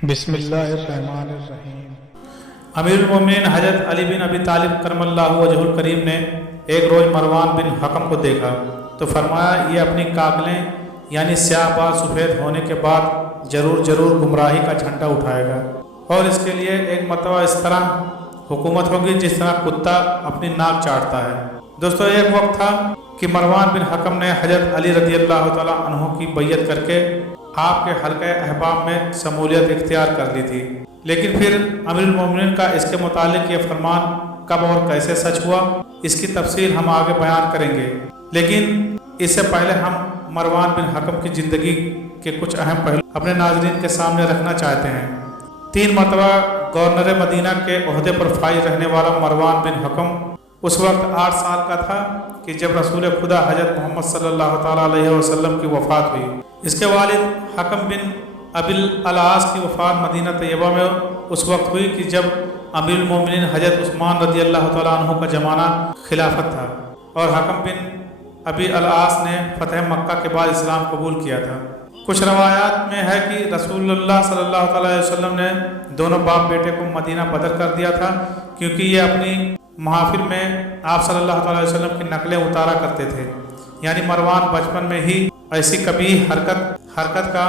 बिस्मिल्लाहिर्रहमानिर्रहीम। अमीरुल मोमिनीन हज़रत अली बिन अबी तालिब करमल्लाहु वजहुल करीम ने एक रोज़ मरवान बिन हकम को देखा तो फरमाया, ये अपनी कागलें यानी स्याह बाल सफ़ेद होने के बाद ज़रूर गुमराही का झंडा उठाएगा और इसके लिए एक मरतबा इस तरह हुकूमत होगी जिस तरह कुत्ता अपनी नाक चाटता है। दोस्तों, एक वक्त था कि मरवान बिन हकम ने हज़रत अली रज़ियल्लाहु तआला अन्हु की बैयत करके आपके हल्के अहबाब में शमूलियत इख्तियार कर ली थी। लेकिन फिर अमीरुल मोमिनीन का इसके मुतालिक ये फरमान कब और कैसे सच हुआ, इसकी तफसील हम आगे बयान करेंगे। लेकिन इससे पहले हम मरवान बिन हकम की ज़िंदगी के कुछ अहम पहलू अपने नाज़रीन के सामने रखना चाहते हैं। 3 मरतबा गवर्नर मदीना के ओहदे पर फाइज रहने वाला मरवान बिन हकम उस वक्त 8 साल का था कि जब रसूल खुदा हज़रत मोहम्मद सल्लल्लाहु ताला अलैहि वसल्लम की वफ़ात हुई। इसके वालिद हकम बिन अबिल अलास की वफ़ात मदीना तैयबा में उस वक्त हुई कि जब अमीरुल मोमिनीन हज़रत उस्मान रज़ियल्लाहु ताला अन्हु का ज़माना खिलाफत था और हकम बिन अबी अलास ने फ़तह मक्का के बाद इस्लाम कबूल किया था। कुछ रवायात में है कि रसूलुल्लाह सल्लल्लाहु अलैहि वसल्लम ने दोनों बाप बेटे को मदीना बदर कर दिया था, क्योंकि ये अपनी महफिल में आप सल्लल्लाहु अलैहि वसल्लम की नकलें उतारा करते थे। यानी मरवान बचपन में ही ऐसी कभी हरकत का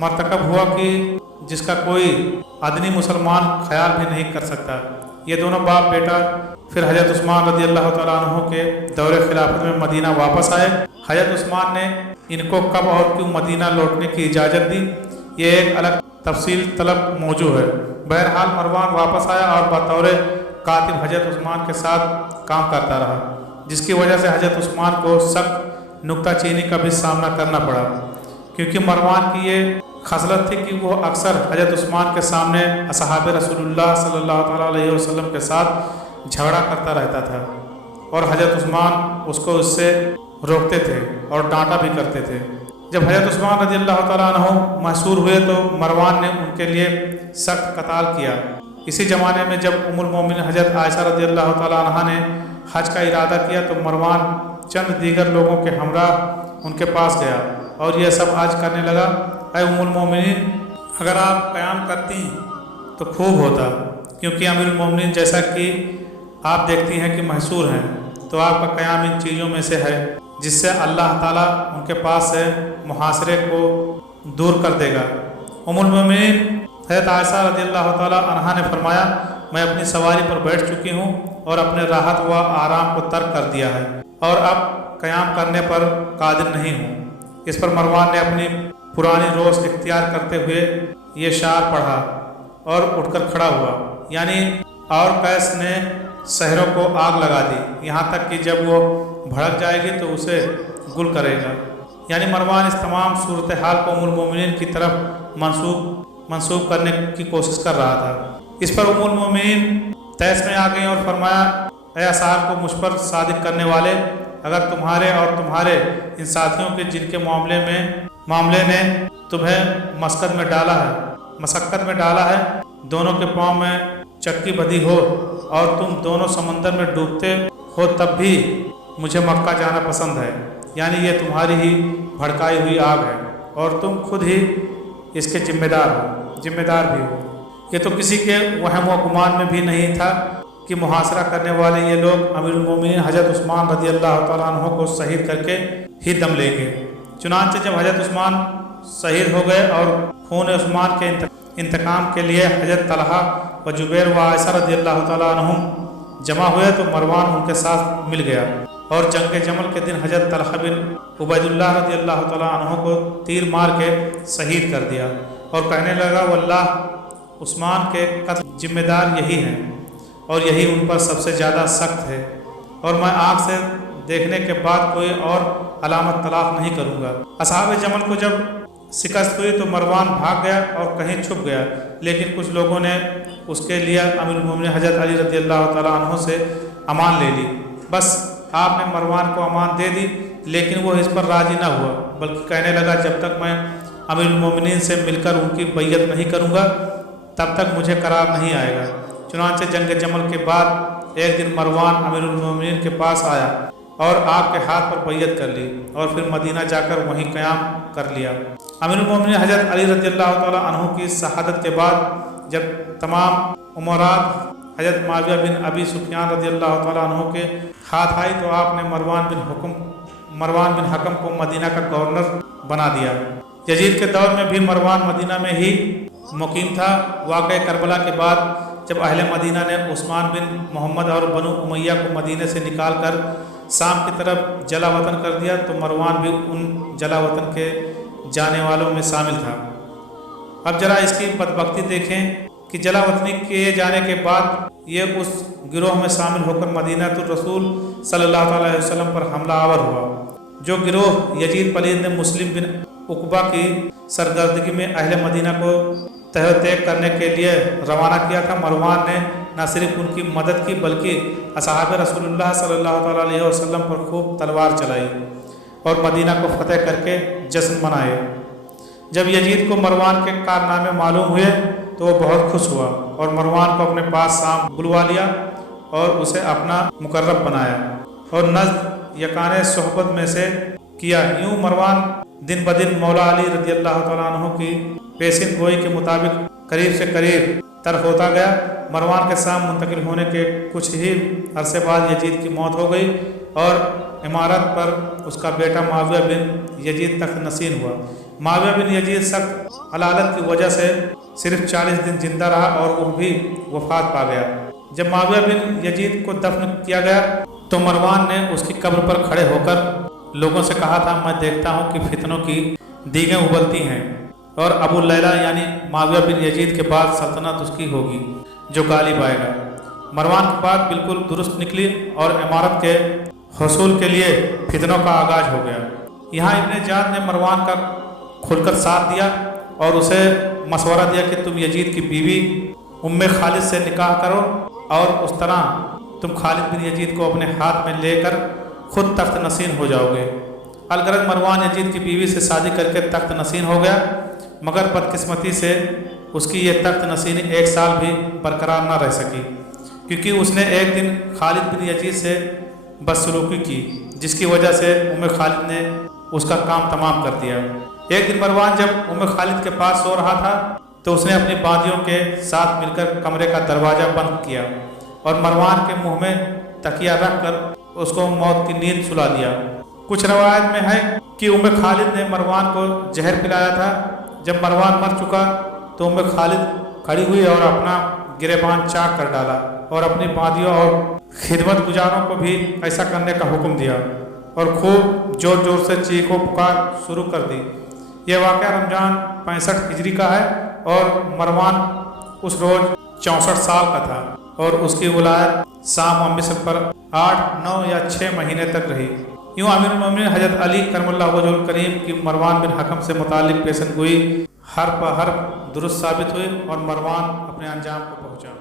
मर्तकब हुआ कि जिसका कोई अदनी मुसलमान ख्याल भी नहीं कर सकता। ये दोनों बाप बेटा फिर हज़रत उस्मान रज़ियल्लाहु तआला अन्हु के दौरे खिलाफत में मदीना वापस आए। हज़रत उस्मान ने इनको कब और क्यों मदीना लौटने की इजाज़त दी, ये एक अलग तफसील तलब मौजू है। बहरहाल मरवान वापस आया और बतौर कातिब हज़रत उस्मान के साथ काम करता रहा, जिसकी वजह से हज़रत उस्मान को सख्त नुक्ताचीनी का भी सामना करना पड़ा, क्योंकि मरवान की ये खसलत थी कि वो अक्सर हज़रत उस्मान के सामने असहाब रसूलुल्लाह सल्लल्लाहु ताला अलैहि वसल्लम के साथ झगड़ा करता रहता था और हज़रत उस्मान उसको उससे रोकते थे और डांटा भी करते थे। जब हज़रत उस्मान रज़ियल्लाहु ताला अन्हु मशहूर हुए तो मरवान ने उनके लिए सख्त कताल किया। इसी ज़माने में जब उम्मुल मोमिनीन हज़रत आयशा रज़ियल्लाहु ताला अन्हा ने हज का इरादा किया तो मरवान चंद दीगर लोगों के हमराह उनके पास गया और यह सब आज करने लगा, ऐ उम्मुल मोमिनीन, अगर आप क़याम करती तो खूब होता, क्योंकि अमीरुल मोमिनीन जैसा कि आप देखती हैं कि महसूर हैं, तो आपका क़याम इन चीज़ों में से है जिससे अल्लाह ताला उनके पास से मुहासरे को दूर कर देगा। उम्मुल मोमिनीन हज़रत आयशा रज़ियल्लाहु ताला अन्हा ने फरमाया, मैं अपनी सवारी पर बैठ चुकी हूँ और अपने राहत व आराम को तर्क कर दिया है और अब क़याम करने पर कादिर नहीं हूँ। इस पर मरवान ने अपनी पुरानी रोश इख्तियार करते हुए ये शार पढ़ा और उठकर खड़ा हुआ, यानी और कैस ने शहरों को आग लगा दी, यहाँ तक कि जब वो भड़क जाएगी तो उसे गुल करेगा। यानी मरवान इस तमाम सूरत हाल को उम्मुल मोमिनीन की तरफ मंसूब करने की कोशिश कर रहा था। इस पर उम्मुल मोमिनीन तैस में आ गई और फरमाया, ऐ असार को मुझ पर सादिक करने वाले, अगर तुम्हारे और तुम्हारे इन साथियों के जिनके मामले ने तुम्हें मशक्क़त में डाला है, दोनों के पाँव में चक्की बधी हो और तुम दोनों समंदर में डूबते हो तब भी मुझे मक्का जाना पसंद है। यानी ये तुम्हारी ही भड़काई हुई आग है और तुम खुद ही इसके जिम्मेदार भी हो। ये तो किसी के वहम व गुमान में भी नहीं था कि मुहासरा करने वाले ये लोग अमीरुल मोमिनीन हज़रत उस्मान रज़ियल्लाहु ताला अन्हु को शहीद करके ही दम लेंगे। चुनांचे जब हज़रत उस्मान शहीद हो गए और खून उस्मान के इंतकाम के लिए हज़रत तलहा व जुबैर व आयशा रज़ियल्लाहु ताला अन्हुम जमा हुए तो मरवान उनके साथ मिल गया और जंग जमल के दिन हज़रत तलहा बिन उबैदुल्लाह रज़ियल्लाहु ताला अन्हु को तीर मार के शहीद कर दिया और कहने लगा, वल्लाह उस्मान के कत्ल जिम्मेदार यही हैं और यही उन पर सबसे ज़्यादा सख्त है और मैं आँख से देखने के बाद कोई और अलामत तलाश नहीं करूँगा। असहाब जमल को जब शिकस्त हुई तो मरवान भाग गया और कहीं छुप गया, लेकिन कुछ लोगों ने उसके लिए अमीरुल मोमिनीन हज़रत अली रज़ियल्लाहु ताला अन्हु से अमान ले ली। बस आपने मरवान को अमान दे दी, लेकिन वो इस पर राज़ी ना हुआ, बल्कि कहने लगा, जब तक मैं अमीरुल मोमिनीन से मिलकर उनकी बैयत नहीं करूँगा तब तक मुझे करार नहीं आएगा। चुनांचे जंग जमल के बाद एक दिन मरवान अमीरुल मोमिनीन के पास आया اور آپ کے ہاتھ پر بیعت کر لی اور پھر مدینہ جا کر وہیں قیام کر لیا۔ امیر المومنین حضرت علی رضی اللہ تعالیٰ عنہ کی شہادت کے بعد جب تمام امورات حضرت معاویہ بن ابی سفیان رضی اللہ تعالیٰ عنہ کے ہاتھ آئی تو آپ نے مروان بن حکم کو مدینہ کا گورنر بنا دیا۔ یزید کے دور میں بھی مروان مدینہ میں ہی مقیم تھا۔ واقعہ کربلا کے بعد جب اہل مدینہ نے عثمان بن محمد اور بنو امیہ کو مدینہ سے نکال کر شام کی طرف جلا وطن کر دیا تو مروان بھی ان جلا وطن کے جانے والوں میں شامل تھا۔ اب ذرا اس کی بدبختی دیکھیں کہ جلا وطنی کیے جانے کے بعد یہ اس گروہ میں شامل ہو کر مدینہ الرسول صلی اللہ علیہ وسلم پر حملہ آور ہوا۔ جو گروہ یزید پلید نے مسلم بن عقبہ کی سرگردگی میں اہل مدینہ کو تہہ کرنے کے لیے روانہ کیا تھا، مروان نے نہ صرف ان کی مدد کی بلکہ اصحاب رسول اللہ صلی اللہ تعالیٰ علیہ وسلم پر خوب تلوار چلائی اور مدینہ کو فتح کر کے جشن منائے۔ جب یزید کو مروان کے کارنامے معلوم ہوئے تو وہ بہت خوش ہوا اور مروان کو اپنے پاس شام بلوا لیا اور اسے اپنا مقرب بنایا اور نزد یکانے صحبت میں سے کیا۔ یوں مروان دن بدن مولا علی رضی اللہ تعالیٰ عنہ کی پیشین گوئی کے مطابق قریب سے قریب تر ہوتا گیا۔ مروان کے شام منتقل ہونے کے کچھ ہی عرصے بعد یزید کی موت ہو گئی اور امارت پر اس کا بیٹا معاویہ بن یزید تخت نشین ہوا۔ معاویہ بن یزید سخت علالت کی وجہ سے صرف 40 دن زندہ رہا اور وہ بھی وفات پا گیا۔ جب معاویہ بن یزید کو دفن کیا گیا تو مروان نے اس کی قبر پر کھڑے ہو کر لوگوں سے کہا تھا، میں دیکھتا ہوں کہ فتنوں کی دیگیں ابلتی ہیں اور ابو لیلہ یعنی معاویہ بن یزید کے بعد سلطنت اس کی ہوگی جو غالب آئے گا۔ مروان کی بات بالکل درست نکلی اور امارت کے حصول کے لیے فتنوں کا آغاز ہو گیا۔ یہاں ابن جاد نے مروان کا کھل کر ساتھ دیا اور اسے مشورہ دیا کہ تم یزید کی بیوی ام خالد سے نکاح کرو اور اس طرح تم خالد بن یزید کو اپنے ہاتھ میں لے کر خود تخت نشین ہو جاؤ گے۔ الغرض مروان یزید کی بیوی سے شادی کر کے تخت نشین ہو گیا، مگر بدقسمتی سے اس کی یہ تخت نشینی 1 سال بھی برقرار نہ رہ سکی، کیونکہ اس نے ایک دن خالد بن یزید سے بدسلوکی کی جس کی وجہ سے ام خالد نے اس کا کام تمام کر دیا۔ ایک دن مروان جب ام خالد کے پاس سو رہا تھا تو اس نے اپنی باندیوں کے ساتھ مل کر کمرے کا دروازہ بند کیا اور مروان کے منہ میں تکیہ رکھ کر اس کو موت کی نیند سلا دیا۔ کچھ روایت میں ہے کہ ام خالد نے مروان کو زہر پلایا تھا۔ جب مروان مر چکا تو ام خالد کھڑی ہوئی اور اپنا گریبان چاک کر ڈالا اور اپنی باندیوں اور خدمت گزاروں کو بھی ایسا کرنے کا حکم دیا اور خوب زور زور سے چیخ و پکار شروع کر دی۔ یہ واقعہ رمضان 65 ہجری کا ہے اور مروان اس روز 64 سال کا تھا اور اس کی ولایت شام و مصر پر 8، 9 یا 6 مہینے تک رہی۔ یوں امیر المومنین حضرت علی کرم اللہ وجہ الکریم کی مروان بن حکم سے متعلق پیشن گوئی حرف بہ حرف درست ثابت ہوئی اور مروان اپنے انجام کو پہنچا۔